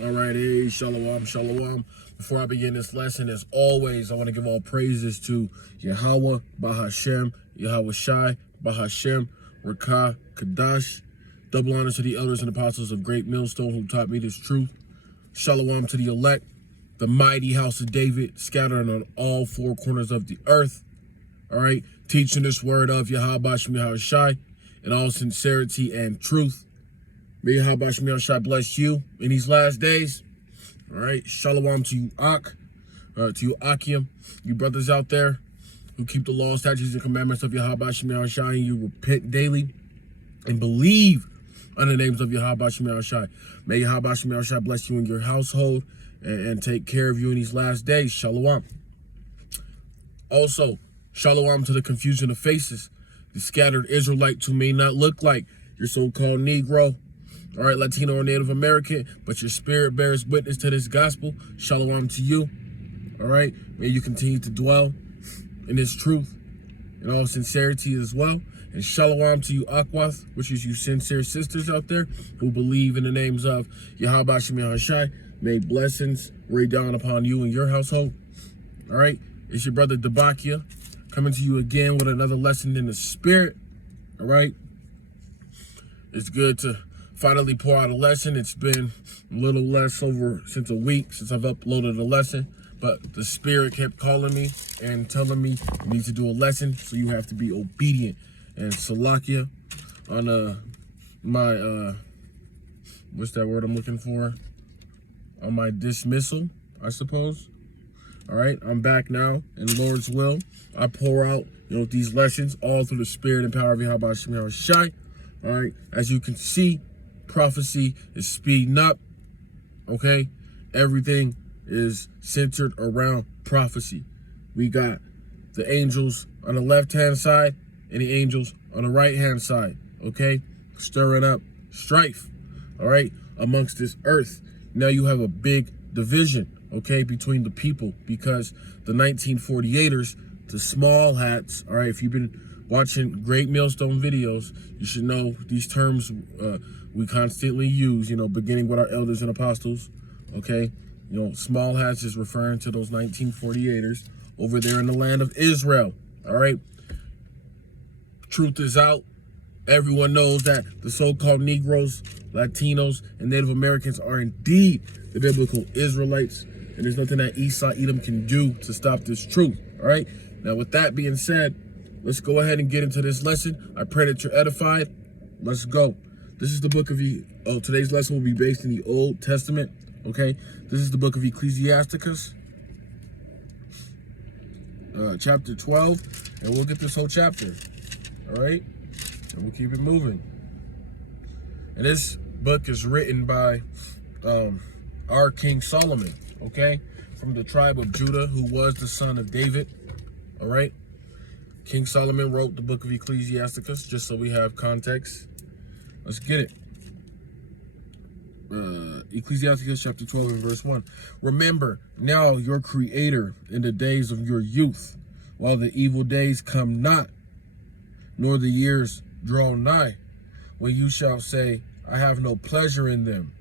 All right, hey, shalom, shalom. Before I begin this lesson, as always, I want to give all praises to Yahweh, Bahashem, Yahweh Shai, Bahashem, Rakah, Kadash. Double honors to the elders and apostles of Great Millstone who taught me this truth. Shalom to the elect, the mighty house of David, scattered on all four corners of the earth. All right, teaching this word of Yahweh Shem Yahweh Shai in all sincerity and truth. May Yahweh Shem Yahweh Shai bless you in these last days. All right, shalom to you, to you, Akim, you brothers out there who keep the law, statutes, and commandments of Yahweh Shem Yahweh Shai, and you repent daily and believe on the names of Yahweh Shem Yahweh Shai. May Yahweh Shem Yahweh Shai bless you in your household and take care of you in these last days. Shalom. Also, shalom to the confusion of faces, the scattered Israelites who may not look like your so-called Negro, all right, Latino or Native American, but your spirit bears witness to this gospel. Shalom to you, all right? May you continue to dwell in this truth in all sincerity as well. And shalom to you, Akwath, which is you sincere sisters out there who believe in the names of Yahweh Shem Yahweh Shai. May blessings rain down upon you and your household, all right? It's your brother Debakia coming to you again with another lesson in the spirit, all right? It's good to finally pour out a lesson. It's been a little less over since a week since I've uploaded a lesson, but the spirit kept calling me and telling me you need to do a lesson, so you have to be obedient. And Salakia on my what's that word I'm looking for? On my dismissal, I suppose. All right, I'm back now in Lord's will. I pour out, these lessons all through the spirit and power of Yahweh Shem Yahweh Shai. All right, as you can see, prophecy is speeding up, okay? Everything is centered around prophecy. We got the angels on the left-hand side and the angels on the right-hand side, okay? Stirring up strife, all right, amongst this earth. Now you have a big division, okay, between the people because the 1948ers, the small hats, all right, if you've been watching Great Millstone videos, you should know these terms we constantly use, beginning with our elders and apostles, okay? Small hats is referring to those 1948ers over there in the land of Israel, all right? Truth is out. Everyone knows that the so-called Negroes, Latinos, and Native Americans are indeed the biblical Israelites, and there's nothing that Esau Edom can do to stop this truth, all right? Now, with that being said, let's go ahead and get into this lesson. I pray that you're edified. Let's go. This is the book of, today's lesson will be based in the Old Testament, okay? This is the book of Ecclesiasticus, chapter 12, and we'll get this whole chapter, all right? And we'll keep it moving. And this book is written by our King Solomon, okay? From the tribe of Judah, who was the son of David, all right? King Solomon wrote the book of Ecclesiasticus, just so we have context. Let's get it. Ecclesiasticus chapter 12 and verse 1. Remember now your creator in the days of your youth, while the evil days come not, nor the years draw nigh, when you shall say, I have no pleasure in them.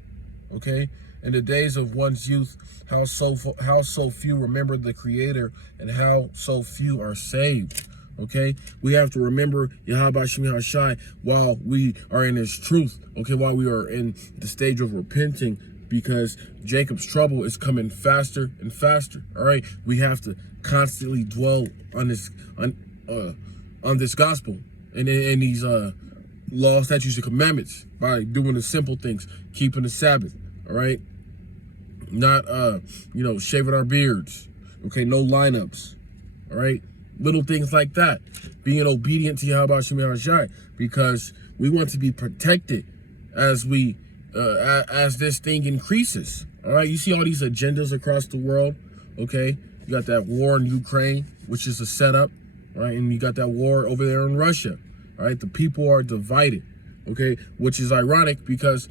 Okay? In the days of one's youth, how so few remember the creator, and how so few are saved. Okay, we have to remember Yahweh Shem Yahweh Shai while we are in his truth, okay, while we are in the stage of repenting, because Jacob's trouble is coming faster and faster. All right, we have to constantly dwell on this gospel and these law, statutes, and commandments by doing the simple things, keeping the Sabbath, all right, not shaving our beards, okay, no lineups, all right. Little things like that, being obedient to Yahweh Shem Yahweh Shai, because we want to be protected as we as this thing increases. All right, you see all these agendas across the world. Okay, you got that war in Ukraine, which is a setup, right? And you got that war over there in Russia. All right, the people are divided. Okay, which is ironic because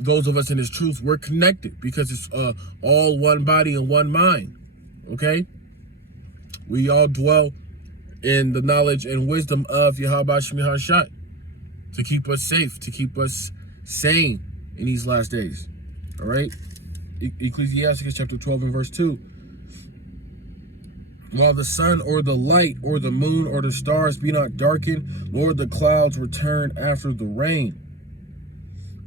those of us in this truth, we're connected because it's all one body and one mind. Okay. We all dwell in the knowledge and wisdom of Yahweh Shem Yahweh Shai to keep us safe, to keep us sane in these last days. All right. Ecclesiasticus chapter 12 and verse 2. While the sun or the light or the moon or the stars be not darkened, nor the clouds return after the rain.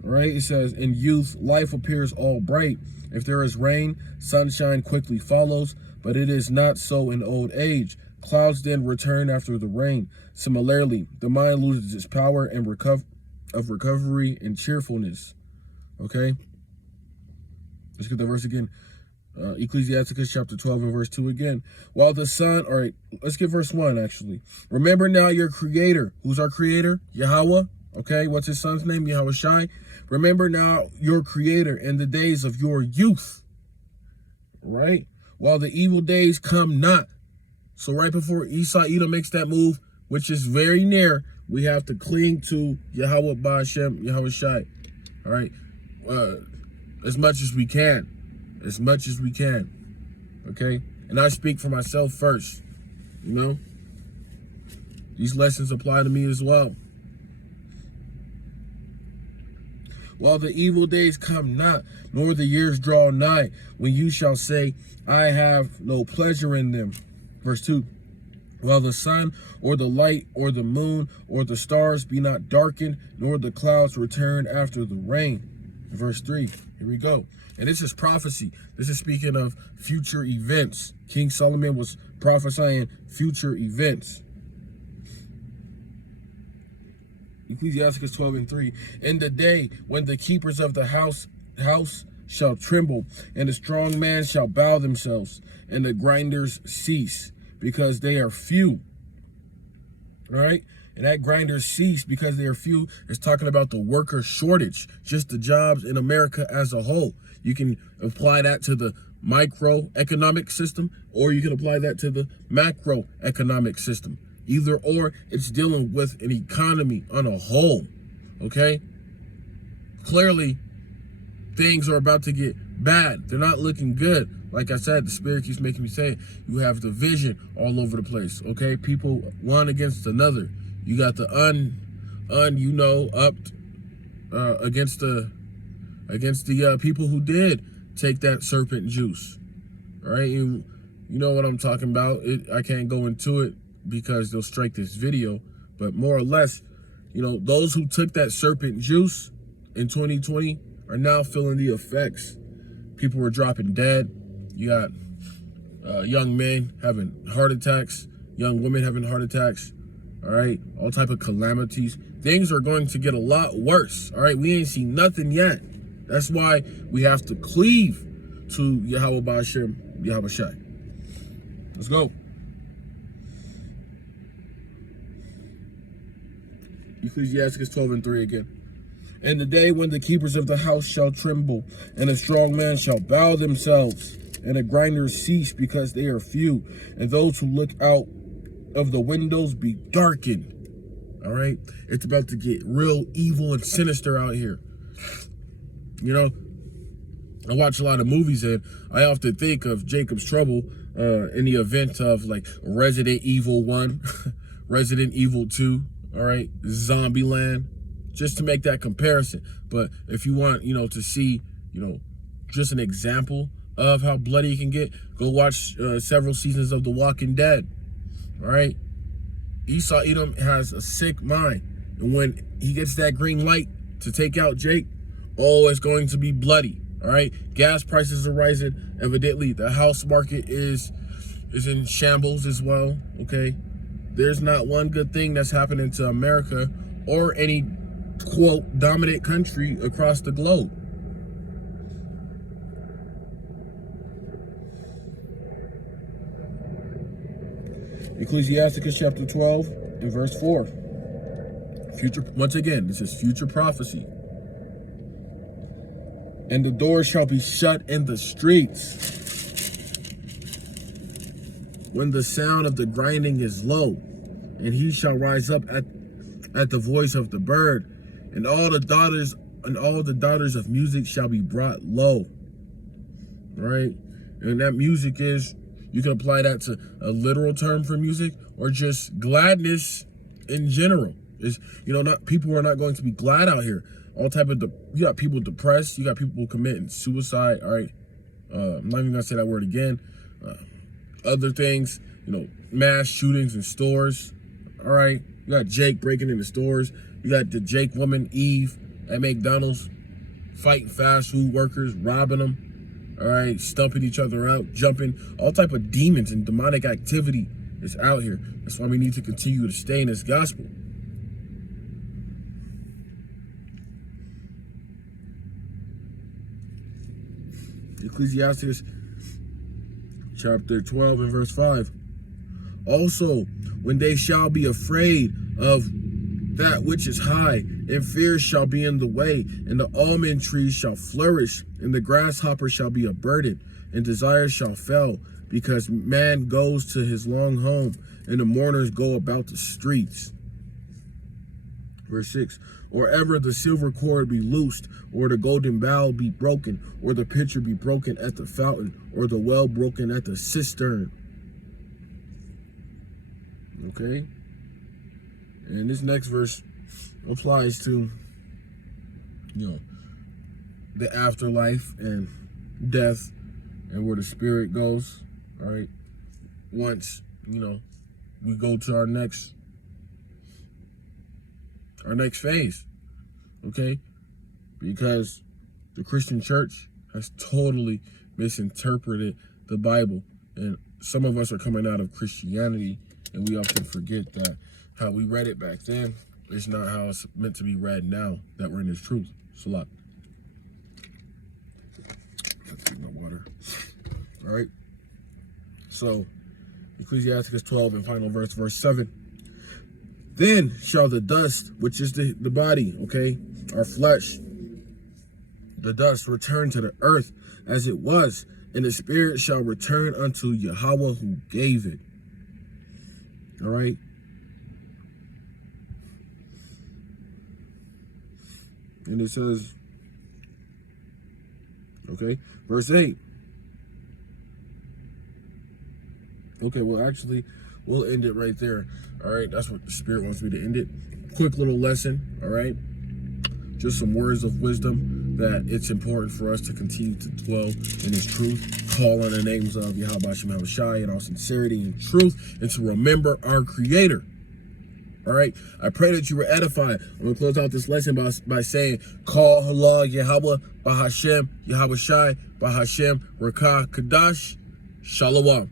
All right, it says, in youth, life appears all bright. If there is rain, sunshine quickly follows, but it is not so in old age. Clouds then return after the rain. Similarly, the mind loses its power and recovery and cheerfulness. Okay, let's get the verse again. Ecclesiasticus chapter 12 and verse 2 again. While the sun, all right, let's get verse 1 actually. Remember now your creator. Who's our creator? Yahweh. Okay, what's his son's name? Yahweh Shai. Remember now your creator in the days of your youth. Right? While the evil days come not. So right before Esau Edom makes that move, which is very near, we have to cling to Yahweh Ba'ashem, Yahweh Shai. All right? As much as we can. As much as we can. Okay? And I speak for myself first. You know? These lessons apply to me as well. While the evil days come not, nor the years draw nigh, when you shall say, I have no pleasure in them. Verse 2. While the sun or the light or the moon or the stars be not darkened, nor the clouds return after the rain. Verse 3. Here we go. And this is prophecy. This is speaking of future events. King Solomon was prophesying future events. Ecclesiasticus 12 and 3. In the day when the keepers of the house shall tremble, and the strong man shall bow themselves, and the grinders cease, because they are few. All right? And that grinders cease because they are few is talking about the worker shortage, just the jobs in America as a whole. You can apply that to the microeconomic system, or you can apply that to the macroeconomic system. Either or, it's dealing with an economy on a whole, okay? Clearly, things are about to get bad. They're not looking good. Like I said, the Spirit keeps making me say it. You have division all over the place, okay? People one against another. You got the upped against the people who did take that serpent juice, all right? You know what I'm talking about. I can't go into it because they'll strike this video, but more or less, you know, those who took that serpent juice in 2020 are now feeling the effects. People were dropping dead. You got young men having heart attacks, young women having heart attacks, all right? All type of calamities. Things are going to get a lot worse, all right? We ain't seen nothing yet. That's why we have to cleave to Yahweh Ba'ashem, Yahweh Shai. Let's go. Ecclesiasticus 12 and 3 again. In the day when the keepers of the house shall tremble, and a strong man shall bow themselves, and the grinders cease because they are few, and those who look out of the windows be darkened. All right? It's about to get real evil and sinister out here. You know, I watch a lot of movies, and I often think of Jacob's Trouble in the event of like Resident Evil 1, Resident Evil 2, all right, Zombieland, just to make that comparison. But if you want, you know, to see, you know, just an example of how bloody it can get, go watch several seasons of The Walking Dead, all right? Esau Edom has a sick mind. And when he gets that green light to take out Jake, oh, it's going to be bloody, all right? Gas prices are rising. Evidently, the house market is in shambles as well, okay? There's not one good thing that's happening to America or any, quote, dominant country across the globe. Ecclesiasticus chapter 12 and verse 4. Once again, this is future prophecy. And the doors shall be shut in the streets when the sound of the grinding is low, and he shall rise up at the voice of the bird, and all the daughters of music shall be brought low. Right? And that music is, you can apply that to a literal term for music, or just gladness in general. Is, you know, not people are not going to be glad out here, all type of, you got people depressed, you got people committing suicide, all right? I'm not even gonna say that word again. Other things, you know, mass shootings in stores, all right? You got Jake breaking into stores. You got the Jake woman, Eve, at McDonald's, fighting fast food workers, robbing them, all right? Stumping each other out, jumping. All type of demons and demonic activity is out here. That's why we need to continue to stay in this gospel. Ecclesiastes chapter 12 and verse 5. Also, when they shall be afraid of that which is high, and fear shall be in the way, and the almond tree shall flourish, and the grasshopper shall be a burden, and desire shall fail, because man goes to his long home, and the mourners go about the streets. Verse 6, or ever the silver cord be loosed, or the golden bowl be broken, or the pitcher be broken at the fountain, or the well broken at the cistern. Okay? And this next verse applies to, you know, the afterlife and death and where the spirit goes, all right? Once, you know, we go to our next phase, okay? Because the Christian church has totally misinterpreted the Bible. And some of us are coming out of Christianity, and we often forget that how we read it back then is not how it's meant to be read now that we're in this truth. Salat. Have to get my water. All right. So, Ecclesiastes 12 and final verse, verse 7. Then shall the dust, which is the body, okay, our flesh, the dust return to the earth as it was, and the spirit shall return unto Yahweh who gave it. All right. And it says, okay, verse 8. Okay, well, actually, we'll end it right there. All right, that's what the Spirit wants me to end it. Quick little lesson, all right? Just some words of wisdom that it's important for us to continue to dwell in His truth, call on the names of Yahweh Shem Shai in all sincerity and truth, and to remember our Creator. All right, I pray that you were edified. I'm going to close out this lesson by saying, Call Allah Yahweh Bahashem, Yahweh Shai, Bahashem, Rakah Kadash, Shalom.